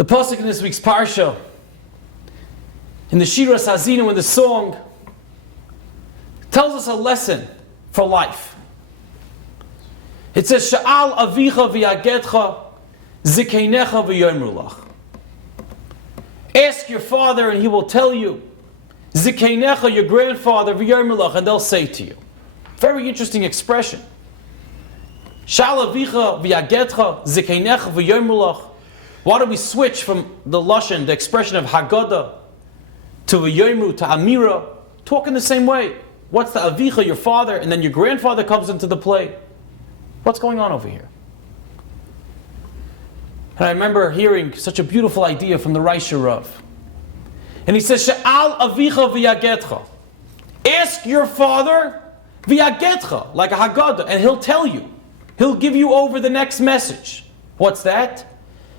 The pasuk in this week's Parsha, in the Shiras Haazenu, in the song, tells us a lesson for life. It says, Sha'al avicha v'yagedcha zikeinecha v'yomer lach. Ask your father and he will tell you. Zikeinecha, your grandfather, v'yomer lach, and they'll say to you. Very interesting expression. Sha'al avicha v'yagedcha zikeinecha v'yomer lach. Why do we switch from the lashon, the expression of Haggadah, to v'yomer, to Amira, talking the same way? What's the avicha, your father, and then your grandfather comes into the play? What's going on over here? And I remember hearing such a beautiful idea from the Reisha Rav. And he says, Sha'al avicha v'yagedcha. Ask your father v'yagedcha, like a Haggadah, and he'll tell you. He'll give you over the next message. What's that?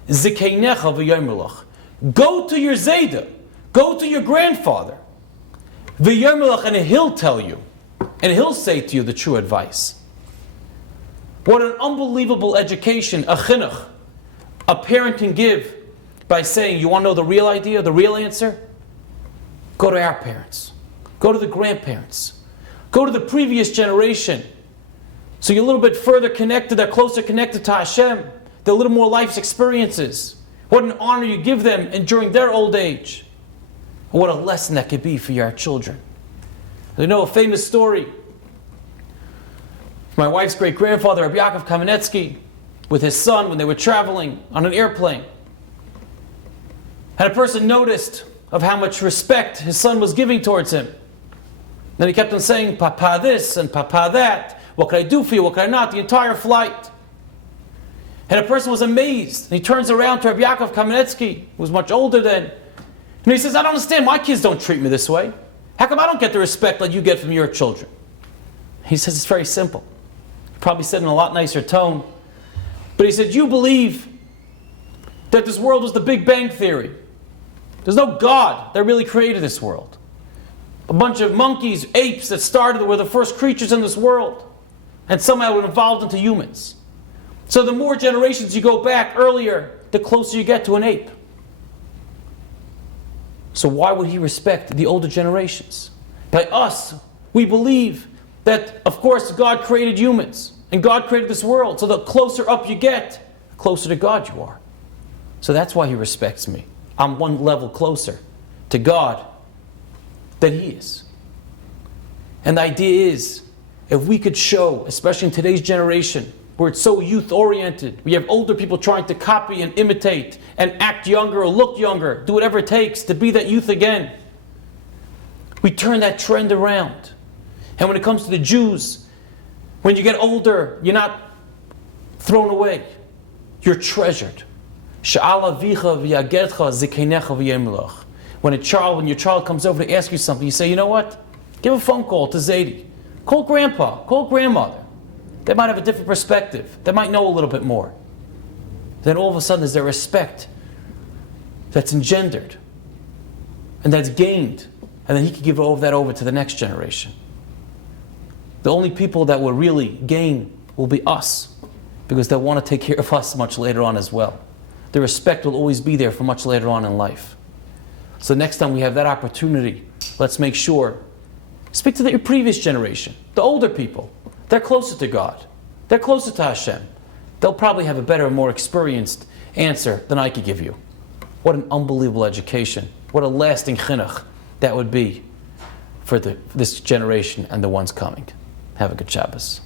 Zikeinecha v'yomer lach. Go to your Zayda. Go to your grandfather. V'yomer lach, and he'll tell you. And he'll say to you the true advice. What an unbelievable education, a chinuch, a parent can give by saying, you want to know the real idea, the real answer? Go to our parents. Go to the grandparents. Go to the previous generation. So you're a little bit further connected, they're closer connected to Hashem. They're a little more life's experiences. What an honor you give them and during their old age. What a lesson that could be for your children. You know a famous story. My wife's great-grandfather, Rabbi Yaakov Kamenetsky, with his son when they were traveling on an airplane. And a person noticed of how much respect his son was giving towards him. Then he kept on saying, Papa this and Papa that. What can I do for you? What can I not? The entire flight. And a person was amazed. And he turns around to Rabbi Yaakov Kamenetsky, who was much older then. And he says, I don't understand. My kids don't treat me this way. How come I don't get the respect like you get from your children? He says, it's very simple. He probably said in a lot nicer tone. But he said, you believe that this world was the Big Bang Theory. There's no God that really created this world. A bunch of monkeys, apes that started were the first creatures in this world. And somehow it evolved into humans. So the more generations you go back earlier, the closer you get to an ape. So why would he respect the older generations? By us, we believe that, of course, God created humans. And God created this world. So the closer up you get, the closer to God you are. So that's why he respects me. I'm one level closer to God than he is. And the idea is, if we could show, especially in today's generation, where it's so youth-oriented, we have older people trying to copy and imitate and act younger or look younger, do whatever it takes to be that youth again. We turn that trend around. And when it comes to the Jews, when you get older, you're not thrown away. You're treasured. Sha'al avicha v'yagedcha zikeinecha v'yomer lach. When your child comes over to ask you something, you say, you know what? Give a phone call to Zaidi. Call grandpa, call grandmother. They might have a different perspective. They might know a little bit more. Then all of a sudden there's their respect that's engendered and that's gained. And then he can give that over to the next generation. The only people that will really gain will be us, because they'll want to take care of us much later on as well. The respect will always be there for much later on in life. So next time we have that opportunity, let's make sure, speak to your previous generation, the older people. They're closer to God. They're closer to Hashem. They'll probably have a better, more experienced answer than I could give you. What an unbelievable education. What a lasting chinuch that would be for this generation and the ones coming. Have a good Shabbos.